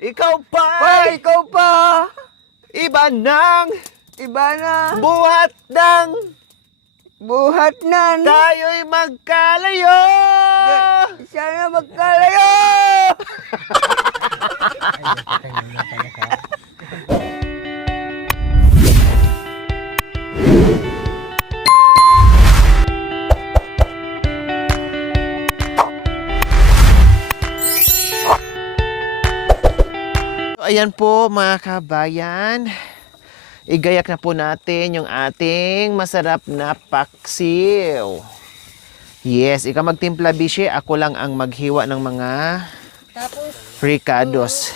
Ikaw pa! Ay, ikaw pa! Iba ng Iba na! buhat ng Buhat na! tayo'y magkalayo! Sana magkalayo! Ayan po mga kabayan. Igayak na po natin yung ating masarap na paksiw. Yes, ikaw magtimpla bishi, ako lang ang maghiwa ng mga ricados.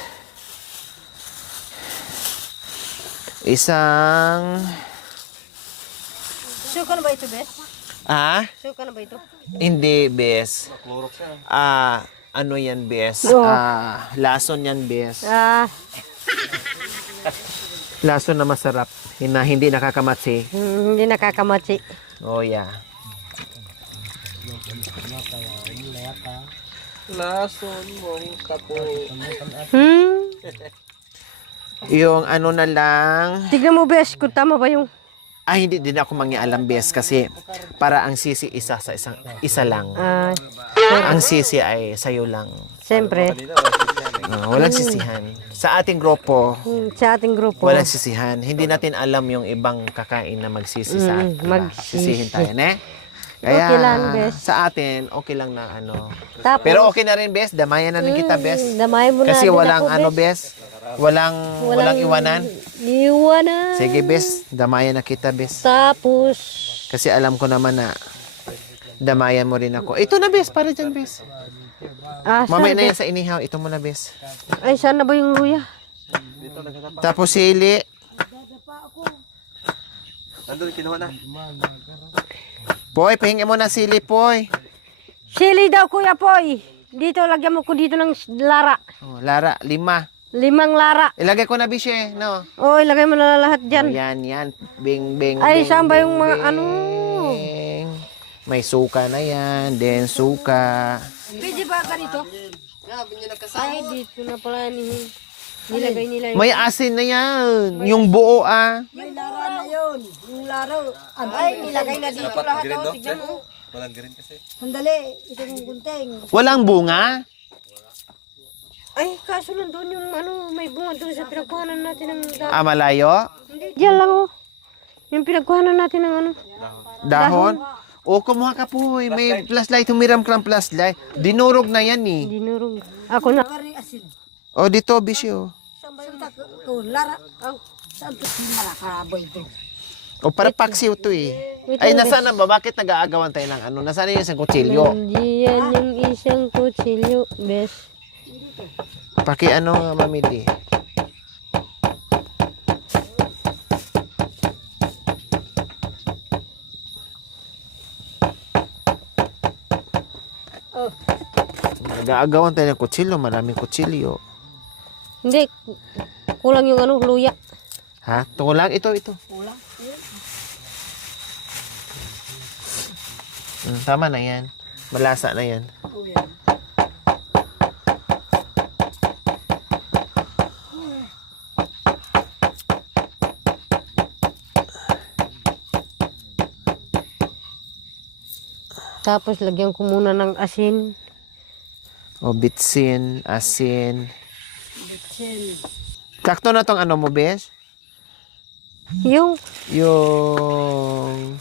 Isang Suka na ba ito, Bes? Suka na ba ito? hindi bes. Ano yan bes? Lason yan bes. Lason na masarap. Hindi nakakamatsi. Hindi nakakamatsi. Oh yeah. Lason mong tapo. Yung ano na lang. Tignan mo, Bes, kung tama ba yung... Hindi din ako mangialam bes kasi para ang sisi isa lang. Ang sisi ay sayo lang. Siyempre, Walang sisihan. Sa ating grupo, sa ating grupo. walang sisihan. Hindi natin alam yung ibang kakain na magsisi sa atin. Sisihin tayo, ne? Kaya Okay lang, bes. sa atin, okay lang na ano. Tapos, Pero okay na rin, bes. Damayan na rin kita, bes. damay mo na Kasi din walang ako, ano, Bes. bes. Walang iwanan. Iwanan. Sige, bes. Damayan na kita, bes. Tapos, Kasi alam ko naman na damayan mo rin ako. Ito na, bes. Para dyan, bes. Mamaya na yan sa inihaw. Ito muna, bes. Ay, saan na ba yung luya? Tapos sili. Nandun, kinuha na. Poy, pahingi mo na sili, poy. Sili daw, Kuya Poy. Dito, lagyan mo ko dito ng lara. Oh, Lara, 5. 5 lara. Ilagay ko na, bishe, no? O, ilagay mo na lahat Oh, dyan. yan. Bing, bing, Ay, bing, saan ba bing, yung mga bing. ano? May suka na yan. Then, suka. Pwede ba ganito? Ay, dito na pala nilagay nila yun. May asin na yan. Yung buo, May lara na yun. Yung lara. Ay, nilagay na dito lahat. O, tignan mo. Walang green kasi. Sandali, ito yung gunting. Walang bunga. Ay, kaso nandun yung ano, may bunga doon sa pinagkuhanan natin ng dahon. Malayo. Hindi, diyan lang oh. Yung pinagkuhanan natin ng ano. Dahon. O, kumuha ka po. May flashlight. Humiram ka ng flashlight. Dinurog na yan, eh. Dinurog. Ako na. O, dito, bishe, o. Lara. Saan ito? Nakakaraboy ito. O, para paksiw to, eh. Ay, nasaan na ba? Bakit nag-aagawan tayo ng ano? Nasaan na yung isang kutsilyo? Diyan yung isang kutsilyo, bes. Paki ano nga, mamili. Nag-aagawan tayo ng kutsilyo. Maraming kutsilyo. Hindi, kulang yung ano, luya. Ha? Tulang? Ito. Kulang? Tama na yan. Malasa na yan. Tapos lagyan ko muna ng asin. O, bitsin, asin. Sakto na tong ano mo, bes? Yung Yung...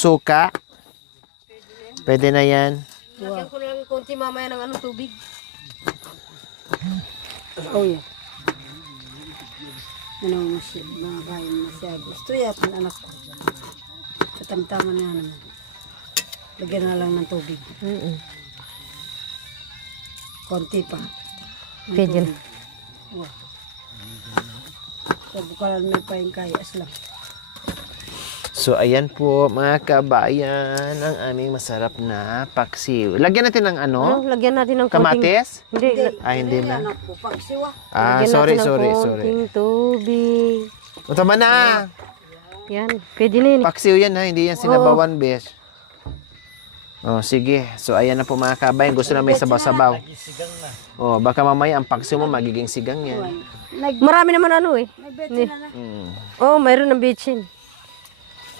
Suka. Pwede na yan. lagyan ko na lang konti mamaya ng ano, tubig. Oh, yeah. Ano masyad, makakain masyado. Gusto yatin anak ko. Katamtaman na naman. Lagyan na lang ng tubig. Konti pa. Pwede na. Oh. Bukalan may pa yung kayas lang. So, ayan po, mga kabayan, ang aming masarap na paksiw. Lagyan natin ng ano? Lagyan natin ng konting... Kamatis? Hindi. Hindi na. Lagyan Sorry. natin ng konting tubig. O, tama na. Yan. Pwede na yun. Paksiw yan ha, hindi yan sinabawan, besh. Oh, sige. So, ayan na po mga kabayan. Gusto na may sabaw-sabaw. Oh, baka mamaya ang paksiw mo magiging sigang yan. Marami naman ano eh. Nagbetsin na na. Oh, mayroon ng bitchin.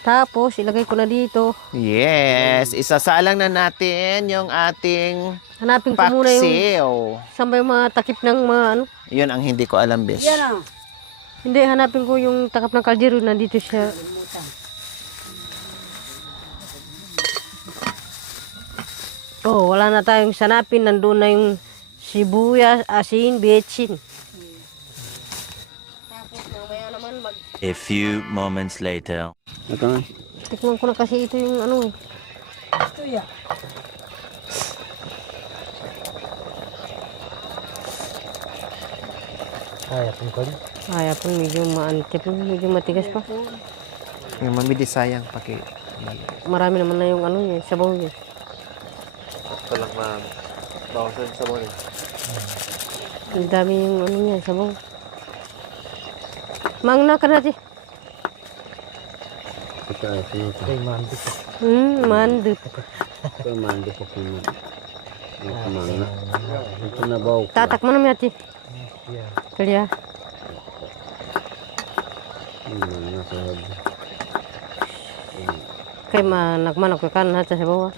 Tapos, ilagay ko na dito. Yes. Isasalang na natin yung ating Hanapin ko muna yung paksiw. saan ba yung mga takip ng mga ano. Yun ang hindi ko alam, Besh. Yan o. Hindi, hanapin ko yung takip ng kaldero. Nandito siya. Oh, wala na tayong sanapin. Nandun na yung sibuyas, asin, bitchin. Tapos, mamaya naman A few moments later. tikman ko na kasi ito yung ano eh. Gusto ya. Kaya po, medyo maantip, medyo matigas pa. Yung mamidi sayang paki. Marami naman na yung ano yun, sabaw yun. Ito lang bawasan sa mo. Ang dami yung ano niya, sabaw. Mangna ka natin. Mandut. Tatak mo naman natin. Kaya. Kaya manag ka kan natin sa bawah.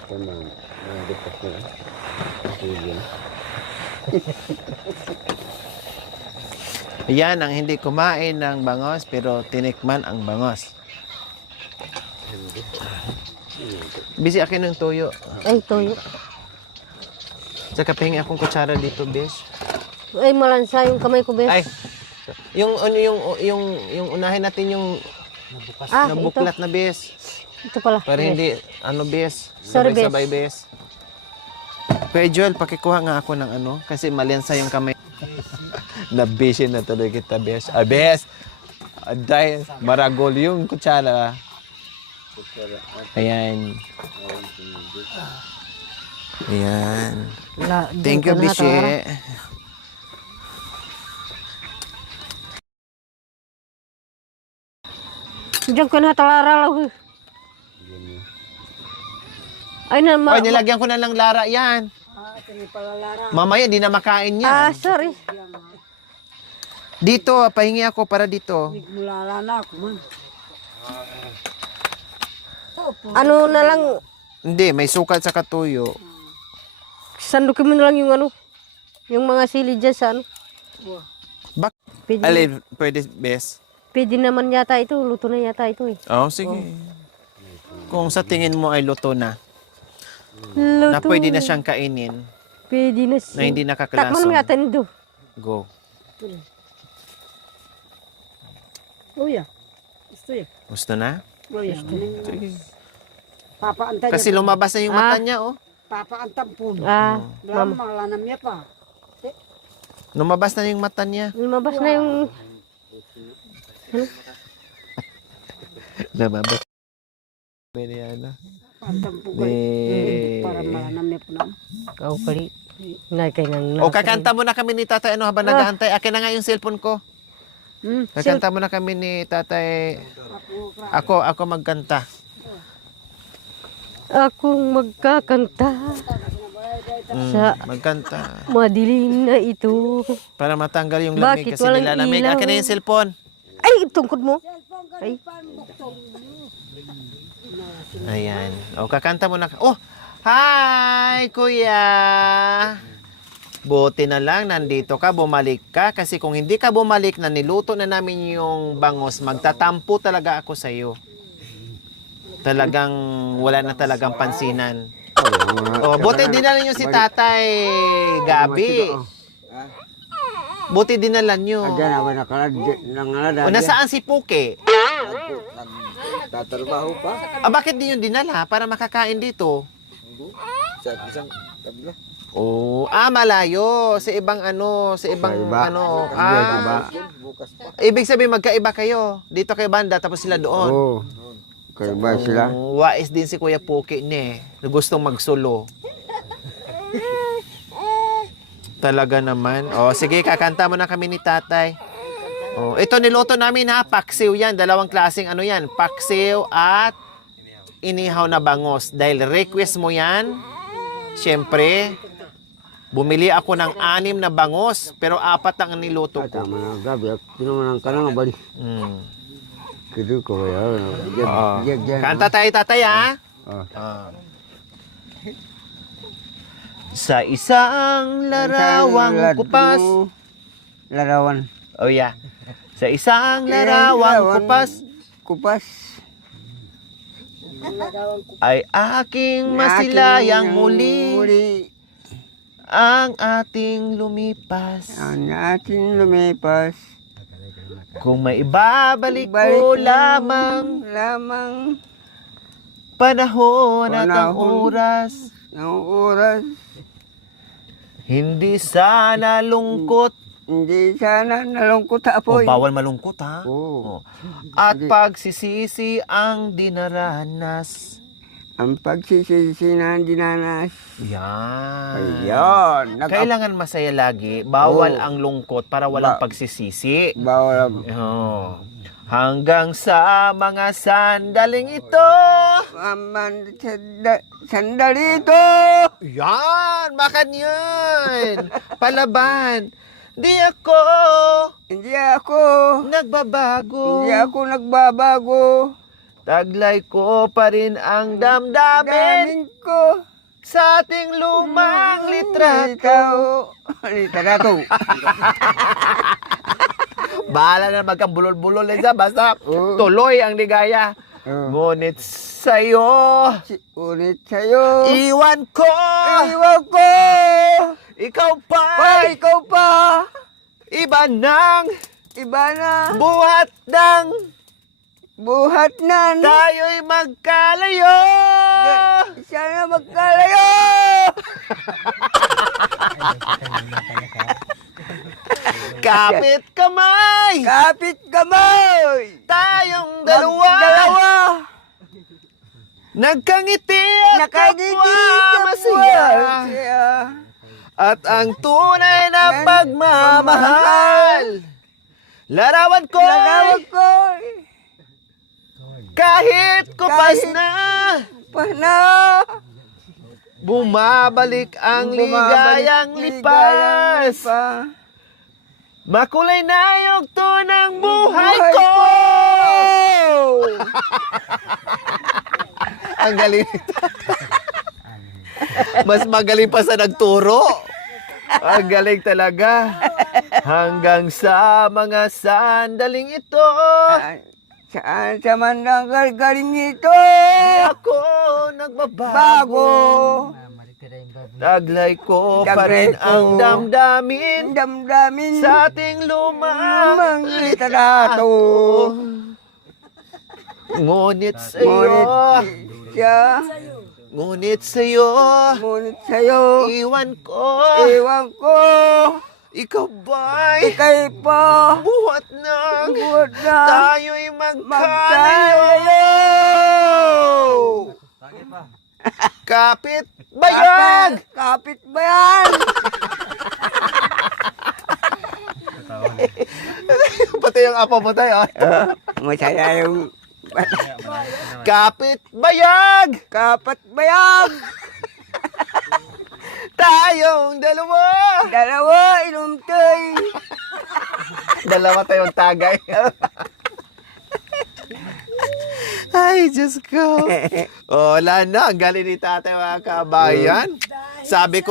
Yan ang hindi kumain ng bangos pero tinikman ang bangos. Bisi akin ng tuyo. Ay, toyo. Saka pahingi akong kutsara dito, Besh. Ay, malansa yung kamay ko, bes. Ay. Yung yung unahin natin yung nabuklat na Besh. Ito pala. Para Bes. hindi ano Besh. Sorry, Besh. Sabay Besh. Kuya Joel, pakikuha nga ako ng ano kasi malensa yung kamay. Nabisin na tuloy kita, Besh. Ah, Besh. Dahil maragol yung kutsara. Ayan. Ayan. Thank you, Bishe. Diyan ko natalara lang. Ay, na, Oy, nilagyan ko na lang Lara yan. Ito ni palalara. Mamaya, di na makain yan. sorry. Dito, pahingi ako para dito. Mulala na ako man. Ano na lang, Hindi, may sukat sa katuyo. sandukin mo na lang yung ano, yung mga sili dyan sa ano. Bak Pwede, Alin, pwede, Bes? pwede naman yata ito, luto na yata ito eh. Oh, sige. Kung sa tingin mo ay luto na, Luto. na pwede na siyang kainin, Pwede na na siya. hindi Takman nakakalason. mo yata nito. Go. Oh ya. Gusto ya. Gusto na? Oh ya. Sige. Papaanta Kasi niya. lumabas na yung mata niya, oh. Papaantam po. Mama. Malanam niya pa. Lumabas na yung mata niya. Lumabas na yung, Lumabas. Pwede yan, ah. Paantam po Di... Para malanam niya po na. oh, kali. Nay, kay nang O, kakanta mo na kami ni tatay, ano, habang nag-aantay. Akin na nga yung cellphone ko. Kakanta mo na kami ni tatay. Ako magkanta. Akong magkakanta sa Magkanta. madilim na ito. Para matanggal yung lamig Bakit kasi walang nilalamig. ilaw? Akin na yung cellphone. Ay, tungkod mo. Ay, Ayan. O, kakanta mo na. Oh! Hi, kuya! Buti na lang, nandito ka, bumalik ka. Kasi kung hindi ka bumalik na niluto na namin yung bangos, magtatampo talaga ako sa'yo. Talagang wala na talagang pansinan. Oh, buti dinala nyo si Tatay Gabi. Buti dinala nyo. O, nasaan si Puke? Tatrabaho pa. Ah, bakit di yung dinala? Para makakain dito. Sa isang tabla. Oh, malayo. Sa ibang ano, sa ibang ano. Bukas pa. Ibig sabihin magkaiba kayo. Dito kay banda, tapos sila doon. Oo. Kaiba sila. Wais din si Kuya Puki ni na gustong magsulo. Talaga naman. Oh, sige, kakanta mo na kami ni tatay. Oh, ito niloto namin ha, paksiw yan. Dalawang klaseng ano yan, paksiw at inihaw na bangos. Dahil request mo yan, syempre, bumili ako ng 6 na bangos, pero 4 ang niluto ko. Tama na gabi. Tinaman ka na nga bali. Mm. Kito ko ya. Kanta tayo, tatay, ha? Ah. Sa isang larawang kupas. Larawan. Oh, yeah. Sa isang larawang kupas, Kupas. ay aking masilayang muli ang ating lumipas. Ang ating lumipas. Kung may ibabalik ko lamang Lamang panahon at ang Panahon. oras, ng oras. hindi sana lungkot. Hindi sana nalungkot O, apoy. bawal malungkot, ha? Oo. At pagsisisi ang dinaranas. Ang pagsisisi na dinanas. Yan. Ayun. Kailangan masaya lagi. Bawal Oo. ang lungkot para walang pagsisisi. Bawal. Oh. Hanggang sa mga sandaling ito. Aman, sandali ito. Yan! Makan yan! Palaban. Di ako Hindi ako. nagbabago. Hindi ako nagbabago. Taglay ko pa rin ang damdamin Damin ko. sa ating lumang litrato. Litrato. Bahala na magkambulol-bulol isa, basta Oo. tuloy ang ligaya. Oo. Ngunit sa'yo, Ulit sa'yo. iwan ko, Iwan ko. ikaw pa, Ikaw pa. iba ng Iba na. buhat ng Buhat na. tayo'y magkalayo. Sana magkalayo. Kapit kamay, Kapit kamay. tayong dalawa. Dalawa. Nagkangiti at Nakagigit kapwa masaya. At ang tunay na pagmamahal. Larawan ko, Larawan ko. kahit kupas Kahit- na, Pana. bumabalik ang ligayang lipas. Makulay na yugto ng buhay ko. Ang galing. Mas magaling pa sa nagturo. Ang galing talaga. Hanggang sa mga sandaling ito, Saan sa man ang galing nito? ako nagbabago. Bago. Taglay ko pa rin Taglay ko. ang damdamin Damdamin. sa ating lumang Lumang litrato. Ngunit sa'yo, Ngunit ngunit siya. sa'yo, Ngunit sa'yo. iwan ko, Iwan ko. ikaw ba'y Ikay pa. buhat ng Buhat na. tayo'y magkalayo. Magkalayo. Kapit bayag! Kapit ba yan? Pati yung apo mo tayo. Masaya yung Kapit bayag! kapat bayag. Tayong dalawa! Dalawa inumtoy. Dalawa tayong tagay. Ay, Diyos ko. Wala na. Ang galing ni tatay, mga kabayan. Sabi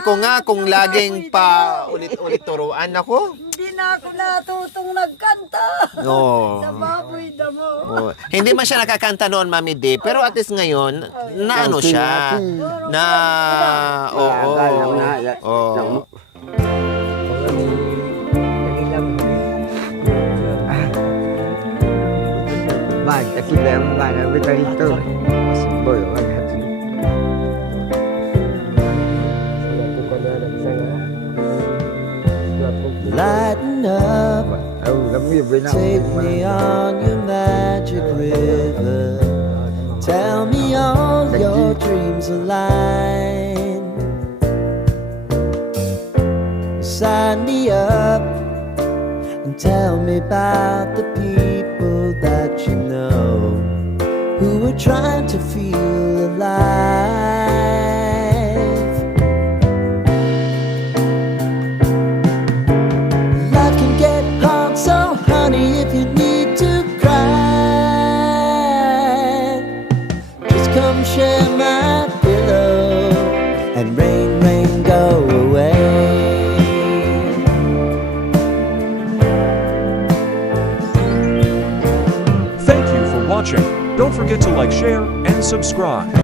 ko nga kung laging pa ulit-ulit turuan ako. Hindi na ako natutong nagkanta. No. Sa baboy damo. Oh, hindi man siya nakakanta noon, Mami D, pero at least ngayon, na ano siya, na, oo, oo. Ba, takila yung bana betalito. Boy, wag hati. Lighten up, take me on your magic river. Tell me all your dreams align. Sign me up and tell me about the people that you know who are trying to feel alive. Life can get hard, so honey, if you need to cry, just come share my pillow and rain, rain, go away. Thank you for watching. Don't forget to like, share, and subscribe.